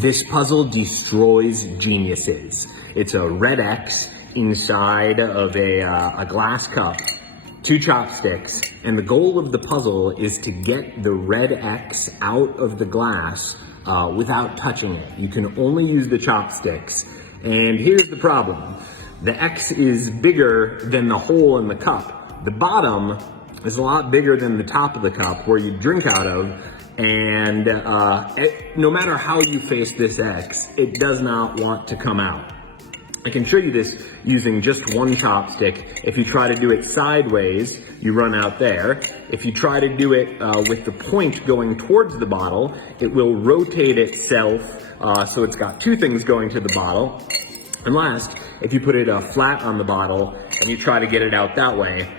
This puzzle destroys geniuses. It's a red X inside of a glass cup, 2 chopsticks, and the goal of the puzzle is to get the red X out of the glass without touching it. You can only use the chopsticks. And here's the problem. The X is bigger than the hole in the cup. The bottom is a lot bigger than the top of the cup where you drink out of. And no matter how you face this X, it does not want to come out. I can show you this using just one chopstick. If you try to do it sideways, you run out there. If you try to do it with the point going towards the bottle, it will rotate itself so it's got 2 things going to the bottle. And last, if you put it flat on the bottle and you try to get it out that way,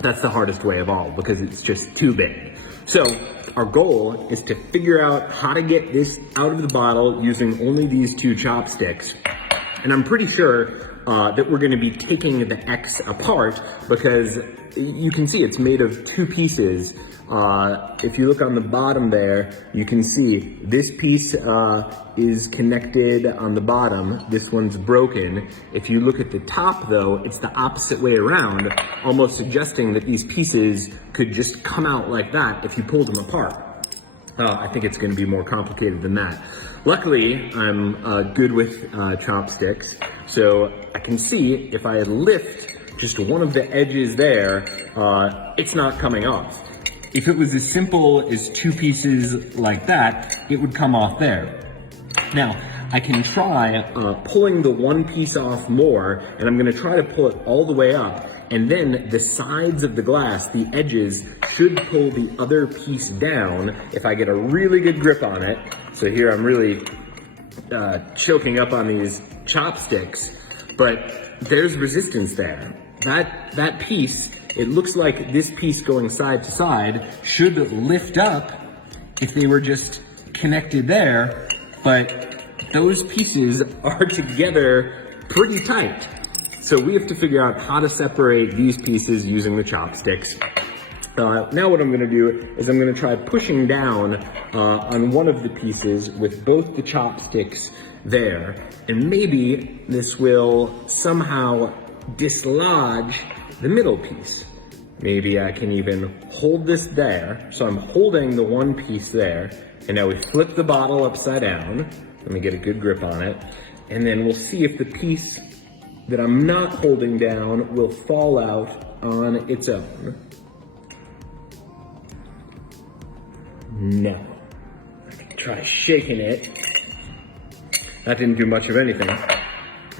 that's the hardest way of all because it's just too big. So our goal is to figure out how to get this out of the bottle using only these 2 chopsticks. And I'm pretty sure that we're gonna be taking the X apart because you can see it's made of 2 pieces. If you look on the bottom there, you can see this piece is connected on the bottom. This one's broken. If you look at the top though, it's the opposite way around, almost suggesting that these pieces could just come out like that if you pulled them apart. I think it's gonna be more complicated than that. Luckily, I'm good with chopsticks, so I can see if I lift just one of the edges there, it's not coming off. If it was as simple as 2 pieces like that, it would come off there. Now, I can try pulling the 1 piece off more, and I'm gonna try to pull it all the way up, and then the sides of the glass, the edges, should pull the other piece down if I get a really good grip on it. So here I'm really choking up on these chopsticks, but there's resistance there. That piece, it looks like this piece going side to side should lift up if they were just connected there, but those pieces are together pretty tight. So we have to figure out how to separate these pieces using the chopsticks. Now what I'm gonna do is I'm gonna try pushing down on one of the pieces with both the chopsticks there, and maybe this will somehow dislodge the middle piece. Maybe I can even hold this there. So I'm holding the 1 piece there, and now we flip the bottle upside down. Let me get a good grip on it. And then we'll see if the piece that I'm not holding down will fall out on its own. No. I can try shaking it. That didn't do much of anything.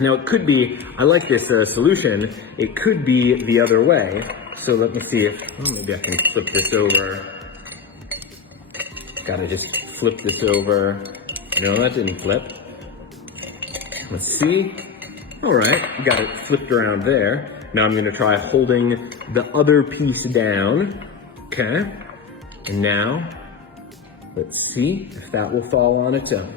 Now it could be, I like this solution, it could be the other way. So let me see if, maybe I can flip this over. Gotta just flip this over. No, that didn't flip. Let's see. All right, got it flipped around there. Now I'm gonna try holding the other piece down. Okay, and now, let's see if that will fall on its own.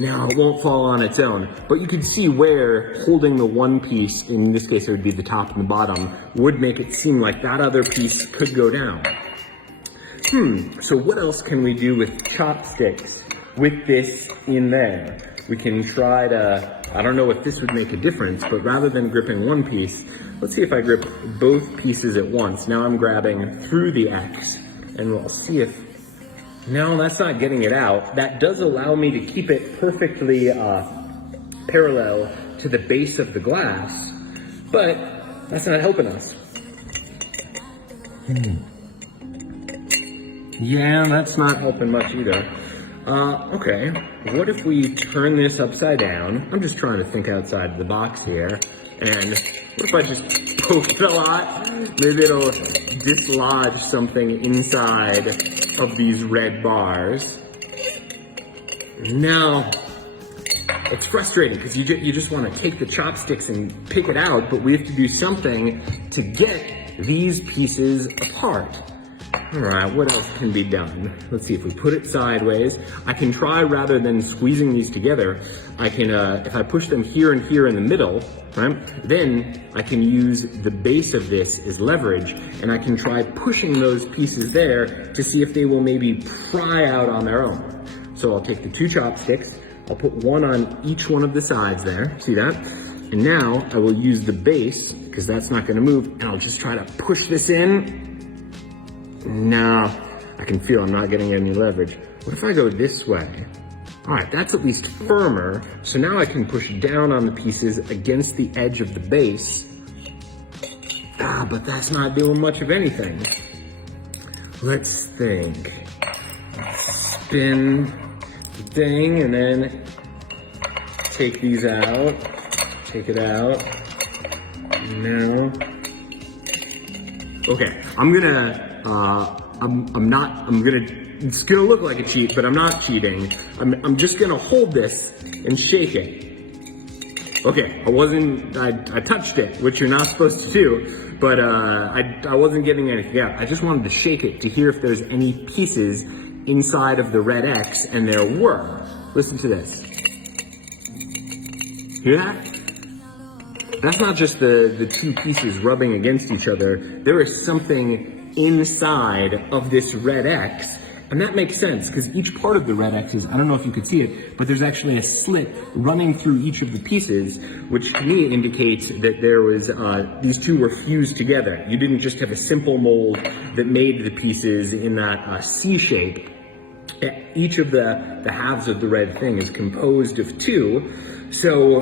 Now it won't fall on its own, but you can see where holding the 1 piece, in this case it would be the top and the bottom, would make it seem like that other piece could go down. So what else can we do with chopsticks with this in there? We can try to, I don't know if this would make a difference, but rather than gripping 1 piece, let's see if I grip both pieces at once. Now I'm grabbing through the X, and we'll see if, no, that's not getting it out. That does allow me to keep it perfectly parallel to the base of the glass, but that's not helping us. Yeah, that's not helping much either. Okay, what if we turn this upside down? I'm just trying to think outside the box here. And what if I just poke it a lot? Maybe it'll dislodge something inside of these red bars. Now, it's frustrating because you just want to take the chopsticks and pick it out, but we have to do something to get these pieces apart. All right, what else can be done? Let's see, if we put it sideways, I can try, rather than squeezing these together, I can, if I push them here and here in the middle, right, then I can use the base of this as leverage, and I can try pushing those pieces there to see if they will maybe pry out on their own. So I'll take the 2 chopsticks, I'll put one on each one of the sides there, see that? And now I will use the base, because that's not gonna move, and I'll just try to push this in. No, I can feel I'm not getting any leverage. What if I go this way? All right, that's at least firmer. So now I can push down on the pieces against the edge of the base. But that's not doing much of anything. Let's think. Spin the thing and then take these out. Take it out. No. Okay, it's gonna look like a cheat, but I'm not cheating. I'm just gonna hold this and shake it. Okay, I touched it, which you're not supposed to do, but I wasn't getting anything out. I just wanted to shake it to hear if there's any pieces inside of the red X, and there were. Listen to this. Hear that? That's not just the 2 pieces rubbing against each other. There is something inside of this red X. And that makes sense, because each part of the red X's, I don't know if you could see it, but there's actually a slit running through each of the pieces, which to me indicates that there was, these 2 were fused together. You didn't just have a simple mold that made the pieces in that C shape. Each of the halves of the red thing is composed of 2. So,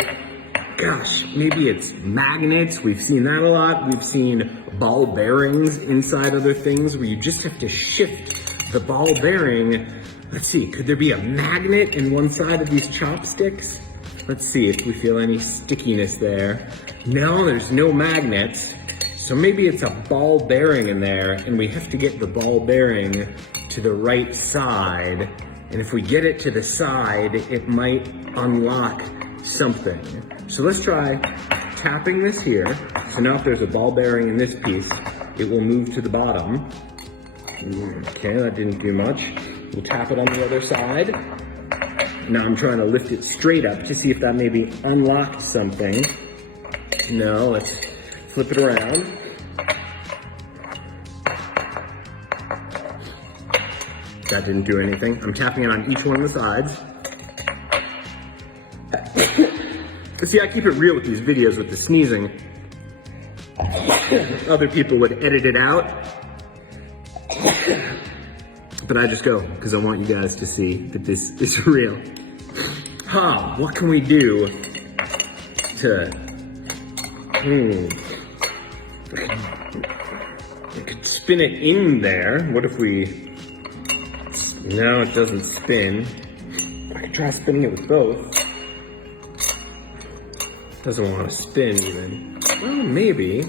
gosh, maybe it's magnets. We've seen that a lot. We've seen ball bearings inside other things where you just have to shift the ball bearing. Let's see, could there be a magnet in one side of these chopsticks? Let's see if we feel any stickiness there. No, there's no magnets. So maybe it's a ball bearing in there, and we have to get the ball bearing to the right side. And if we get it to the side, it might unlock something. So let's try tapping this here. So now if there's a ball bearing in this piece, it will move to the bottom. Okay, that didn't do much. We'll tap it on the other side. Now I'm trying to lift it straight up to see if that maybe unlocked something. No, let's flip it around. That didn't do anything. I'm tapping it on each one of the sides. See, I keep it real with these videos with the sneezing. Other people would edit it out. But I just go, because I want you guys to see that this is real. What can we do to, I could spin it in there. What if we, no, it doesn't spin. I could try spinning it with both. Doesn't want to spin even. Well, maybe.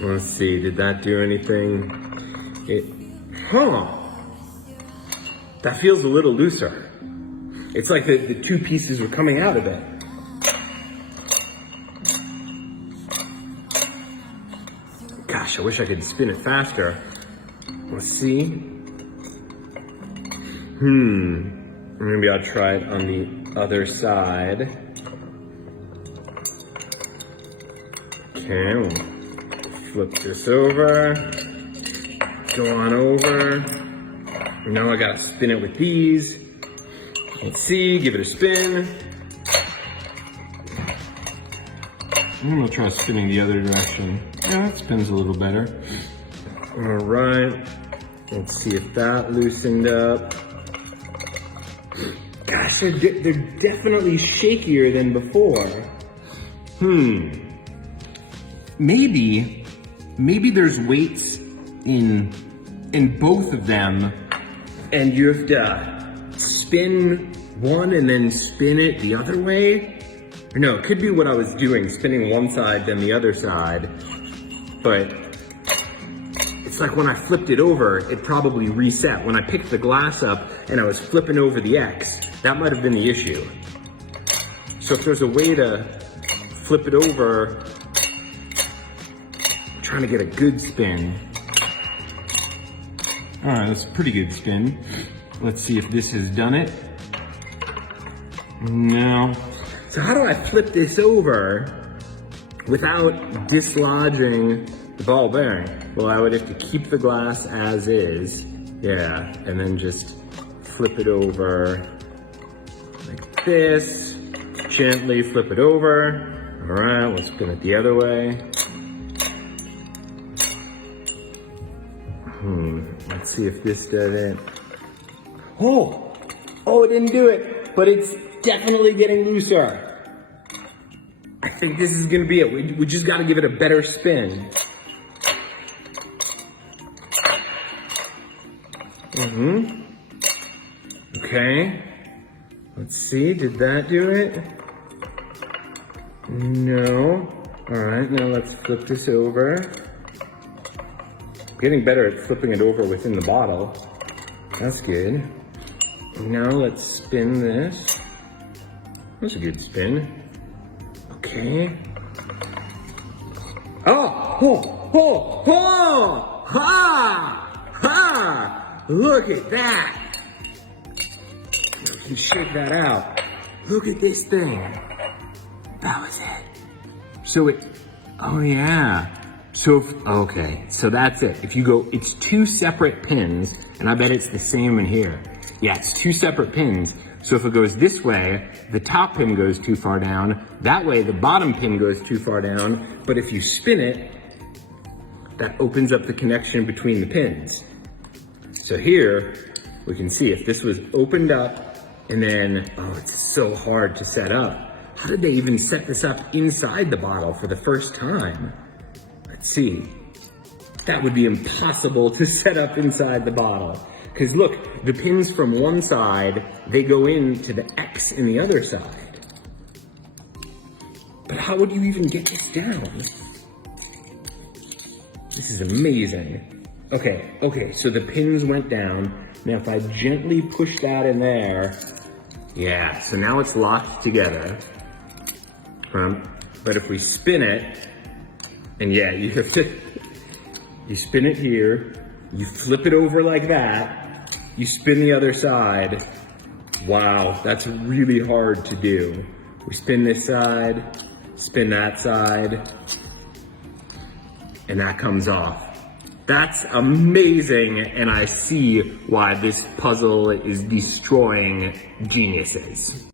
Let's see, did that do anything? That feels a little looser. It's like the 2 pieces were coming out of it. Gosh, I wish I could spin it faster. Let's see. Maybe I'll try it on the other side. Okay, we'll flip this over. Go on over. Now I gotta spin it with these. Let's see, give it a spin. I'm gonna try spinning the other direction. Yeah, that spins a little better. All right, let's see if that loosened up. Gosh, they're definitely shakier than before. Maybe there's weights in both of them, and you have to spin one and then spin it the other way. Or no, it could be what I was doing, spinning one side then the other side. But it's like when I flipped it over, it probably reset. When I picked the glass up and I was flipping over the X, that might have been the issue. So if there's a way to flip it over, I'm trying to get a good spin. All right, that's a pretty good spin. Let's see if this has done it. No. So how do I flip this over without dislodging the ball bearing? Well, I would have to keep the glass as is. Yeah, and then just flip it over like this. Gently flip it over. All right, let's spin it the other way. Let's see if this does it. Oh, it didn't do it, but it's definitely getting looser. I think this is gonna be it. We just gotta give it a better spin. Okay. Let's see, did that do it? No. All right, now let's flip this over. I'm getting better at flipping it over within the bottle. That's good. Now let's spin this. That's a good spin. Okay. Look at that. We can shake that out. Look at this thing. That was it. So okay, so that's it. If you go, it's two separate pins, and I bet it's the same in here. Yeah, it's two separate pins. So if it goes this way, the top pin goes too far down. That way, the bottom pin goes too far down. But if you spin it, that opens up the connection between the pins. So here, we can see if this was opened up, and then, it's so hard to set up. How did they even set this up inside the bottle for the first time? Let's see. That would be impossible to set up inside the bottle. Because look, the pins from one side, they go into the X in the other side. But how would you even get this down? This is amazing. Okay, so the pins went down. Now if I gently push that in there, yeah, so now it's locked together. But if we spin it, and yeah, you have to, you spin it here, you flip it over like that, you spin the other side. Wow, that's really hard to do. We spin this side, spin that side, and that comes off. That's amazing, and I see why this puzzle is destroying geniuses.